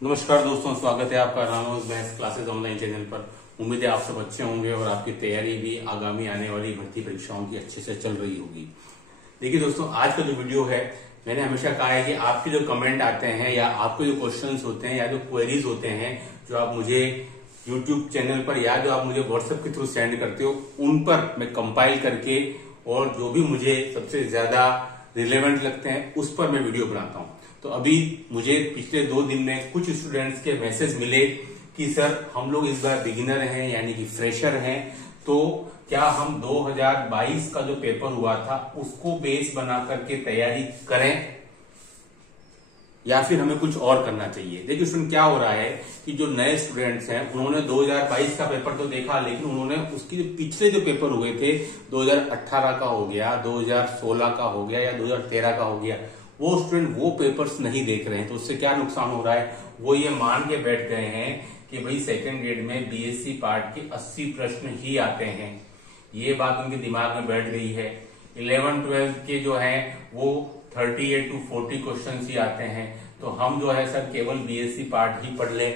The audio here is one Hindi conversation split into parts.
नमस्कार दोस्तों, स्वागत है आपका Ranoj maths classes online channel पर। उम्मीद है आप सब अच्छे होंगे और आपकी तैयारी भी आगामी आने वाली भर्ती परीक्षाओं की अच्छे से चल रही होगी। देखिए दोस्तों, आज का जो वीडियो है, मैंने हमेशा कहा है कि आपके जो कमेंट आते हैं या आपके जो क्वेश्चंस होते हैं या जो क्वेरीज होते हैं जो आप मुझे यूट्यूब चैनल पर या जो आप मुझे व्हाट्सएप के थ्रू सेंड करते हो, उन पर मैं कंपाइल करके और जो भी मुझे सबसे ज्यादा रिलेवेंट लगते हैं उस पर मैं वीडियो बनाता हूं। तो अभी मुझे पिछले 2 दिन में कुछ स्टूडेंट्स के मैसेज मिले कि सर हम लोग इस बार बिगिनर हैं यानी कि फ्रेशर हैं, तो क्या हम 2022 का जो पेपर हुआ था उसको बेस बना करके तैयारी करें या फिर हमें कुछ और करना चाहिए। देखिए स्टूडेंट, क्या हो रहा है कि जो नए स्टूडेंट्स हैं उन्होंने 2022 का पेपर तो देखा, लेकिन उन्होंने उसके पिछले जो पेपर हुए थे 2018 का हो गया, 2016 का हो गया या 2013 का हो गया, वो स्टूडेंट वो पेपर्स नहीं देख रहे हैं। तो उससे क्या नुकसान हो रहा है, वो ये मान के बैठ गए हैं कि भाई सेकंड ग्रेड में बीएससी पार्ट के 80 प्रश्न ही आते हैं। ये बात उनके दिमाग में बैठ गई है। 11-12 के जो है वो 38 to 40 क्वेश्चन ही आते हैं, तो हम जो है सर केवल बीएससी पार्ट ही पढ़ ले,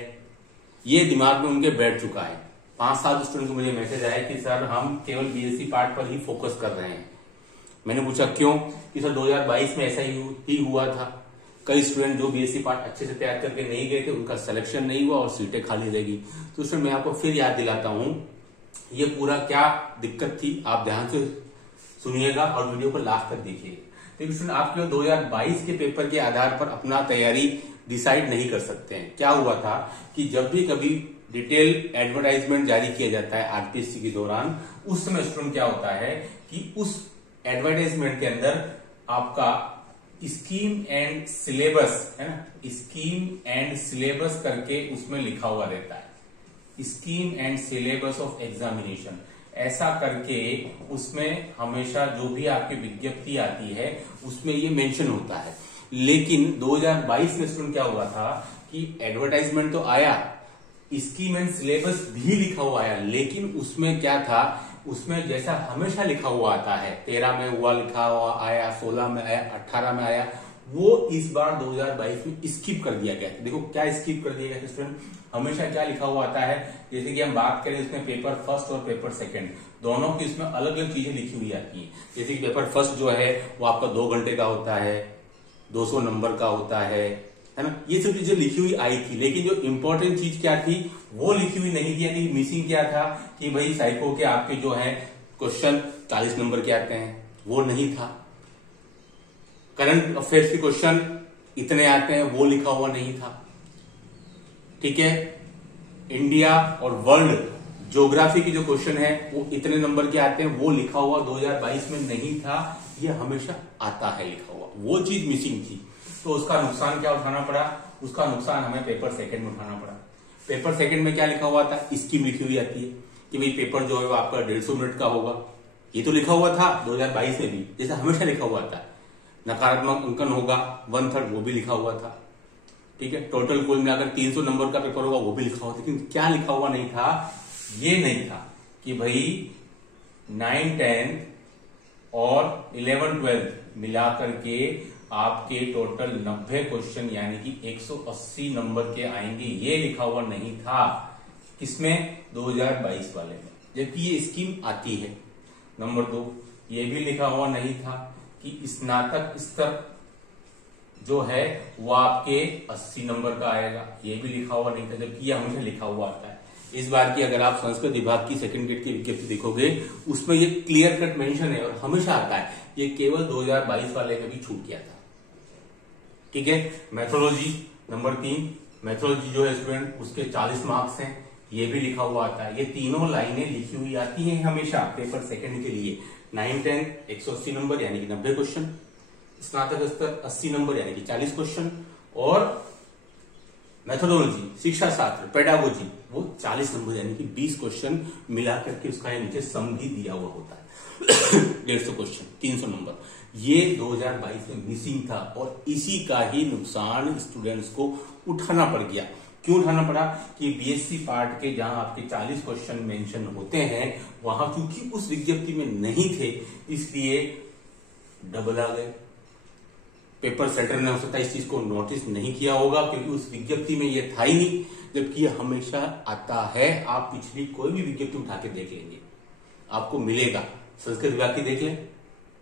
ये दिमाग में उनके बैठ चुका है। 5-7 स्टूडेंट को मुझे मैसेज आया कि सर हम केवल बीएससी पार्ट पर ही फोकस कर रहे हैं। मैंने पूछा क्यों, कि सर 2022 में ऐसा ही हुआ था। कई स्टूडेंट जो बीएससी पार्ट अच्छे से तैयार करके नहीं गए थे, उनका सिलेक्शन नहीं हुआ और सीटें खाली रहेगी। तो स्टूडेंट मैं आपको फिर याद दिलाता हूं ये पूरा क्या दिक्कत थी, आप ध्यान से सुनिएगा और वीडियो को लास्ट तक देखिएगा। देखिए स्टूडेंट, आप लोग 2022 के पेपर के आधार पर अपना तैयारी डिसाइड नहीं कर सकते हैं। क्या हुआ था कि जब भी कभी डिटेल एडवर्टाइजमेंट जारी किया जाता है आरपीएससी के दौरान, उस समय स्टूडेंट क्या होता है कि उस एडवर्टाइजमेंट के अंदर आपका स्कीम एंड सिलेबस है ना, स्कीम एंड सिलेबस करके उसमें लिखा हुआ रहता है। Scheme and syllabus of examination ऐसा करके उसमें हमेशा जो भी आपकी विज्ञप्ति आती है उसमें ये मेंशन होता है। लेकिन 2022 में स्टूडेंट क्या हुआ था कि एडवर्टाइजमेंट तो आया, स्कीम एंड सिलेबस भी लिखा हुआ आया, लेकिन उसमें क्या था, उसमें जैसा हमेशा लिखा हुआ आता है, 13 में हुआ लिखा हुआ आया, 16 में आया, 18 में आया, वो इस बार 2022 में स्किप कर दिया गया। देखो क्या स्किप कर दिया गया स्टूडेंट, हमेशा क्या लिखा हुआ आता है, जैसे कि हम बात करें इसमें पेपर फर्स्ट और पेपर सेकंड दोनों की इसमें अलग अलग चीजें लिखी हुई आती है। जैसे कि पेपर फर्स्ट जो है वो आपका 2 घंटे का होता है, 200 नंबर का होता है ना, ये सब चीजें लिखी हुई आई थी। लेकिन जो इंपॉर्टेंट चीज क्या थी वो लिखी हुई नहीं थी, यानी मिसिंग क्या था कि भाई साइको के आपके जो है क्वेश्चन 40 नंबर के आते हैं, वो नहीं था। करंट अफेयर्स के क्वेश्चन इतने आते हैं, वो लिखा हुआ नहीं था। ठीक है, इंडिया और वर्ल्ड ज्योग्राफी के जो क्वेश्चन है वो इतने नंबर के आते हैं, वो लिखा हुआ 2022 में नहीं था। ये हमेशा आता है लिखा हुआ, वो चीज मिसिंग थी। तो उसका नुकसान क्या उठाना पड़ा, उसका नुकसान हमें पेपर सेकंड में उठाना पड़ा। पेपर सेकंड में क्या लिखा हुआ था, स्कीम लिखी हुई आती है कि भाई पेपर जो है वो आपका 150 मिनट का होगा। ये तो लिखा हुआ था 2022 में भी, जैसे हमेशा लिखा हुआ था। नकारात्मक अंकन होगा 1/3, वो भी लिखा हुआ था। ठीक है, टोटल कुल मिलाकर 300 नंबर का पेपर होगा, वो भी लिखा हुआ था। लेकिन क्या लिखा हुआ नहीं था, ये नहीं था कि भाई 9, 10 और 11, 12 मिलाकर के आपके टोटल 90 क्वेश्चन यानी कि 180 नंबर के आएंगे, ये लिखा हुआ नहीं था। किसमें, 2022 वाले में, जबकि ये स्कीम आती है। नंबर 2, ये भी लिखा हुआ नहीं था कि स्नातक स्तर जो है वो आपके 80 नंबर का आएगा, ये भी लिखा हुआ नहीं था, जबकि ये हमेशा लिखा हुआ आता है। इस बार की अगर आप संस्कृत विभाग की सेकंड ग्रेड की विज्ञप्ति देखोगे, उसमें ये क्लियर कट मेंशन है और हमेशा आता है। ये केवल 2022 वाले में भी छूट गया था। ठीक है, मैथोलॉजी नंबर 3, मैथोलॉजी जो है स्टूडेंट उसके 40 मार्क्स हैं, ये भी लिखा हुआ आता है। ये तीनों लाइनें लिखी हुई आती हैं हमेशा पेपर सेकंड के लिए। 9, 10 180 नंबर यानी कि 90 क्वेश्चन, स्नातक स्तर 80 नंबर यानी कि 40 क्वेश्चन, और मैथोडोलॉजी शिक्षा शास्त्र पेडागोजी वो 40 नंबर यानी कि 20 क्वेश्चन मिला करके उसका नीचे सम भी दिया हुआ होता है। 150 क्वेश्चन 300 नंबर, ये 2022 में मिसिंग था और इसी का ही नुकसान स्टूडेंट्स को उठाना पड़ गया। क्यों उठाना पड़ा कि बीएससी पार्ट के जहां आपके 40 क्वेश्चन मेंशन होते हैं वहां क्योंकि उस विज्ञप्ति में नहीं थे, इसलिए डबल आ गए। पेपर सेंटर ने हो सकता है इस चीज को नोटिस नहीं किया होगा, क्योंकि उस विज्ञप्ति में ये था ही नहीं, जबकि ये हमेशा आता है। आप पिछली कोई भी विज्ञप्ति उठा के देख लेंगे, आपको मिलेगा। संस्कृत विभाग की देख लें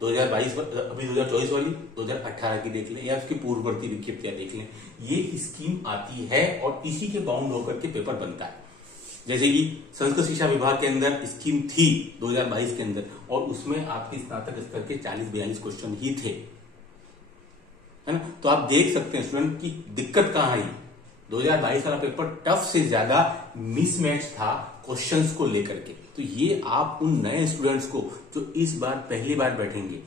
2022, अभी 2024 वाली, 2018 की देख लें, या उसकी पूर्ववर्ती विज्ञप्तियां देख लें, ये स्कीम आती है और इसी के बाउंड होकर के पेपर बनता है। जैसे कि संस्कृत शिक्षा विभाग के अंदर स्कीम थी 2022 के अंदर, और उसमें आपके स्नातक स्तर के 40-42 क्वेश्चन ही थे, है ना। तो आप देख सकते हैं स्टूडेंट की दिक्कत कहां आई। 2022 वाला पेपर टफ से ज्यादा मिसमैच था क्वेश्चंस को लेकर के। तो ये आप उन नए स्टूडेंट्स को जो इस बार पहली बार बैठेंगे,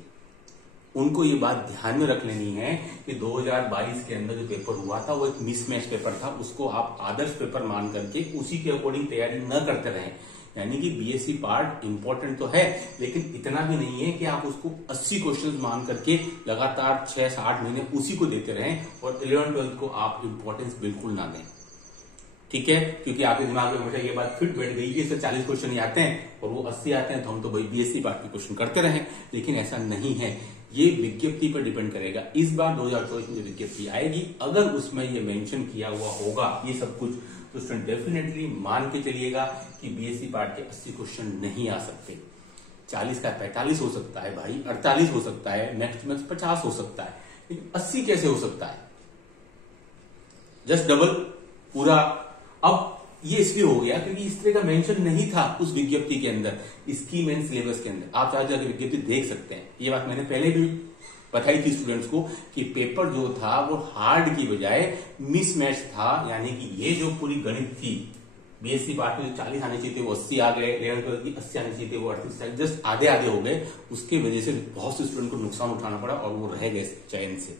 उनको ये बात ध्यान में रख लेनी है कि 2022 के अंदर जो पेपर हुआ था वो एक मिसमैच पेपर था। उसको आप आदर्श पेपर मान करके उसी के अकॉर्डिंग तैयारी न करते रहें। यानी कि बीएससी पार्ट इंपॉर्टेंट तो है, लेकिन इतना भी नहीं है कि आप उसको 80 क्वेश्चन मान करके लगातार 6 से 8 महीने उसी को देते रहें और 11th-12th को आप इंपॉर्टेंस बिल्कुल ना दें, ठीक है। क्योंकि आपके दिमाग में हमेशा ये बात फिट बैठ गई कि इससे 40 क्वेश्चन ही आते हैं और वो 80 आते हैं, तो हम तो भाई बीएससी पार्ट के क्वेश्चन करते रहें। लेकिन ऐसा नहीं है, ये विज्ञप्ति पर डिपेंड करेगा। इस बार 2024 में जो विज्ञप्ति आएगी, अगर उसमें ये मेंशन किया हुआ होगा ये सब कुछ, तो स्टूडेंट डेफिनेटली मान के चलिएगा कि बीएससी पार्ट के 80 क्वेश्चन नहीं आ सकते। 40 का 45 हो सकता है भाई, 48 हो सकता है, नेक्स्ट में 50 हो सकता है, लेकिन 80 कैसे हो सकता है? जस्ट डबल पूरा। अब ये इसलिए हो गया क्योंकि इस तरह का मेंशन नहीं था उस विज्ञप्ति के अंदर, स्कीम एंड सिलेबस के अंदर। आप चाहे जाकर विज्ञप्ति देख सकते हैं। ये बात मैंने पहले भी बताई थी स्टूडेंट्स को कि पेपर जो था वो हार्ड की बजाय मिसमैच था। यानी कि ये जो पूरी गणित थी, बीएससी पार्ट में जो 40 आने चाहिए थे वो 80 आ गए, 11th की 80 आने चाहिए थे वो 38, जस्ट आधे हो गए। उसके वजह से बहुत से स्टूडेंट को नुकसान उठाना पड़ा और वो रह गए चयन से।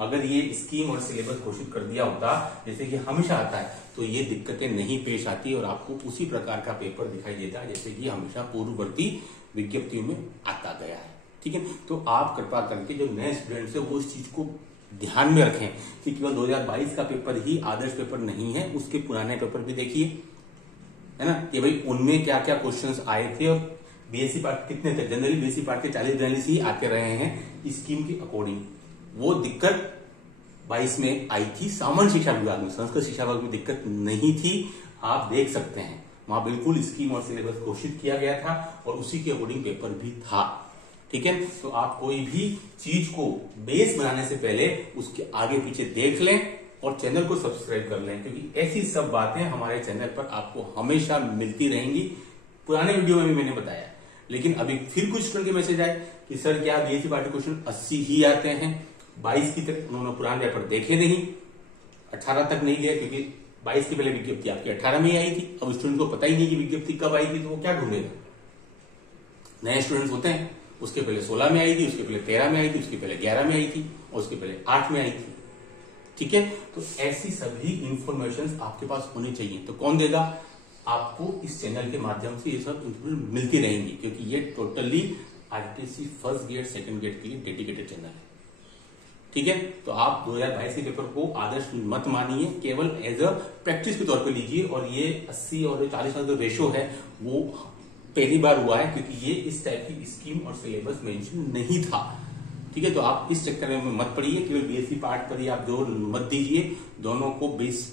अगर ये स्कीम और सिलेबस घोषित कर दिया होता जैसे कि हमेशा आता है, तो ये दिक्कतें नहीं पेश आती और आपको उसी प्रकार का पेपर दिखाई देता जैसे कि हमेशा पूर्ववर्ती विज्ञप्तियों में आता गया है, ठीक है। तो आप कृपा करके जो नए स्टूडेंट्स है वो इस चीज को ध्यान में रखें कि केवल 2022 का पेपर ही आदर्श पेपर नहीं है, उसके पुराने पेपर भी देखिए, है ना, कि भाई उनमें क्या क्या क्वेश्चंस आए थे और बीएससी पार्ट कितने थे। जनरली बीएससी पार्ट के 40-42 ही आते रहे हैं स्कीम के अकॉर्डिंग। वो दिक्कत 22 में आई थी सामान्य शिक्षा विभाग में, संस्कृत शिक्षा विभाग में दिक्कत नहीं थी। आप देख सकते हैं वहां बिल्कुल स्कीम और सिलेबस घोषित किया गया था और उसी के अकॉर्डिंग पेपर भी था, ठीक है। तो आप कोई भी चीज को बेस बनाने से पहले उसके आगे पीछे देख लें और चैनल को सब्सक्राइब कर लें, क्योंकि ऐसी सब बातें हमारे चैनल पर आपको हमेशा मिलती रहेंगी। पुराने वीडियो में भी मैंने बताया, लेकिन अभी फिर कुछ स्टूडेंट के मैसेज आए कि सर क्या बीएससी पार्ट क्वेश्चन 80 ही आते हैं 22 की तरह। उन्होंने पुराने पेपर देखे नहीं, 18 तक नहीं गए, क्योंकि 22 की पहले विज्ञप्ति आपकी 18 में ही आई थी। अब स्टूडेंट को पता ही नहीं कि विज्ञप्ति कब आई थी, तो वो क्या ढूंढेगा। नए स्टूडेंट्स होते हैं, उसके पहले 16 में आई थी, उसके पहले 13 में आई थी, उसके पहले 11 में आई थी और उसके पहले 8 में आई थी, ठीक है। तो ऐसी सभी इंफॉर्मेशन आपके पास होनी चाहिए। तो कौन देगा? आपको इस चैनल के माध्यम से ये सब इंफॉर्मेशन मिलती रहेंगी, क्योंकि ये totally RTC first grade second grade के लिए डेडिकेटेड चैनल है, ठीक है। तो आप 2022 के पेपर को आदर्श मत मानिए, केवल एज अ प्रैक्टिस के तौर पे लीजिए। और ये 80 और 40 का जो रेशो है वो पहली बार हुआ है, क्योंकि ये इस टाइप की स्कीम और सिलेबस मेंशन नहीं था, ठीक है। तो आप इस चक्कर में मत पड़िए, केवल बीएससी पार्ट पर ही आप जोर मत दीजिए। दोनों को बेस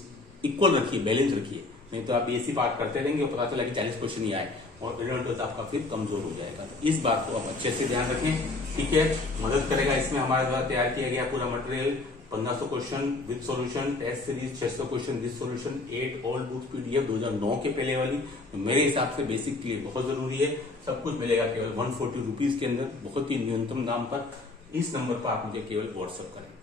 इक्वल रखिए, बैलेंस रखिए, नहीं तो आप बीएससी पार्ट करते रहेंगे और पता चला कि 40 क्वेश्चन ही आए और रिजल्ट आपका फिर कमजोर हो जाएगा। तो इस बात को आप अच्छे से ध्यान रखें, ठीक है। मदद करेगा इसमें हमारे द्वारा तैयार किया गया पूरा material, 1500 question with solution, test series 600 question with solution, 8 old books PDF 2009 के पहले वाली। तो मेरे हिसाब से बेसिक के लिए बहुत जरूरी है। सब कुछ मिलेगा केवल 140 रुपीज के अंदर, बहुत ही न्यूनतम दाम पर। इस नंबर पर आप मुझे केवल व्हाट्सएप करें।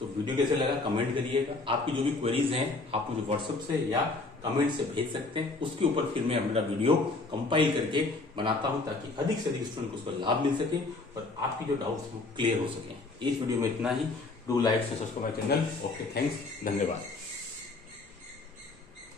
तो वीडियो कैसे लगा कमेंट करिएगा। आपकी जो भी क्वेरीज हैं आप मुझे व्हाट्सएप से या कमेंट से भेज सकते हैं, उसके ऊपर फिर मैं मेरा वीडियो कंपाइल करके बनाता हूं, ताकि अधिक से अधिक स्टूडेंट को उसका लाभ मिल सके और आपकी जो डाउट्स वो क्लियर हो सके। इस वीडियो में इतना ही। Do like subscribe my channel. Okay, thanks, धन्यवाद।